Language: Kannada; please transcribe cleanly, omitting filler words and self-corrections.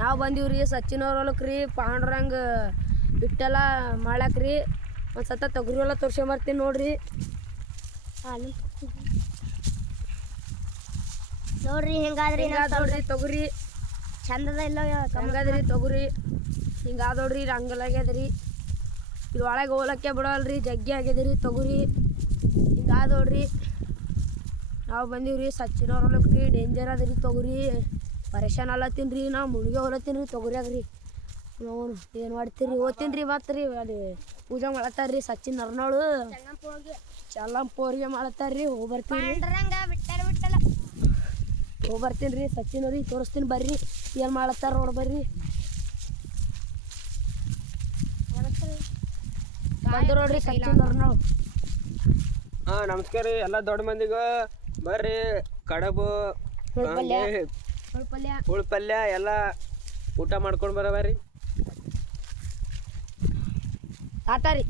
ನಾವು ಬಂದೀವ್ರಿ ಸಚಿನ್ ಅವ್ರ ಹೊಲಕ್ರಿ ಪಾಂಡುರಂಗ ಬಿಟ್ಟೆಲ್ಲ ಮಾಡ್ಯಾಕ್ರಿ ಒಂದು ಸತ ತೊಗರಿ ಹೊಲ ತೋರ್ಸ್ಕೊಂಬರ್ತೀನಿ ನೋಡ್ರಿ. ನೋಡ್ರಿ ಹಿಂಗಾದ್ರಿ ನೋಡ್ರಿ ತೊಗರಿ ಚಂದದ ಇಲ್ಲ ಹಂಗದ್ರಿ ತೊಗರಿ ಹಿಂಗಾದೋಡ್ರಿ ರಂಗಲಾಗ್ಯದ್ರಿ. ಇದು ಒಳಗೆ ಹೋಲಕ್ಕೆ ಬಿಡೋಲ್ರಿ ಜಗ್ಗಿ ಆಗ್ಯದ್ರಿ ತೊಗರಿ ಹಿಂಗಾದೋಡ್ರಿ. ನಾವು ಬಂದೀವ್ರಿ ಸಚಿನ್ ಅವ್ರ ಹೊಲಕ್ರಿ ಡೇಂಜರ್ ಅದ್ರಿ ತೊಗರಿ ಪರೇಶಾನ್ ಅಲ್ಲತ್ತೀನಿ ರೀ. ನಾವು ಮುಳುಗಿ ಹೊಲತ್ತೀನಿ ರೀ ತೊಗರಿಯಾಗ್ರಿ. ನಾವು ಏನು ಮಾಡ್ತೀರಿ ಓದ್ತೀನಿ ರೀ ಮತ್ತೆ ರೀ ಅಲ್ಲಿ ಪೂಜೆ ಮಾಡತ್ತಾರ್ರಿ ಸಚಿನ್ ಅರ್ನೋಳು ಚಲ್ಲಂಪೋರಿಗೆ ಮಾಡತ್ತಾರ್ರಿ ಹೋಗ್ಬರ್ತೀನಿ ಹೋಗ್ಬರ್ತೀನಿ ರೀ ಸಚಿನ್ ಅವ್ರಿಗೆ ತೋರಿಸ್ತೀನಿ ಬರ್ರಿ ಏನು ಮಾಡತ್ತಾರ ನೋಡಿ ಬರ್ರಿ. ಬಂದು ನೋಡ್ರಿ ಸಚಿನ್ ಅರ್ನೋಳು. ನಮಸ್ಕಾರ ರೀ ಎಲ್ಲ ದೊಡ್ಡ ಮಂದಿಗೂ ಬರ್ರಿ. ಕಡಬು ಹುಳು ಪಲ್ಯ ಎಲ್ಲ ಊಟ ಮಾಡ್ಕೊಂಡು ಬರಬರ್ರಿ. ಆಟ ರೀ.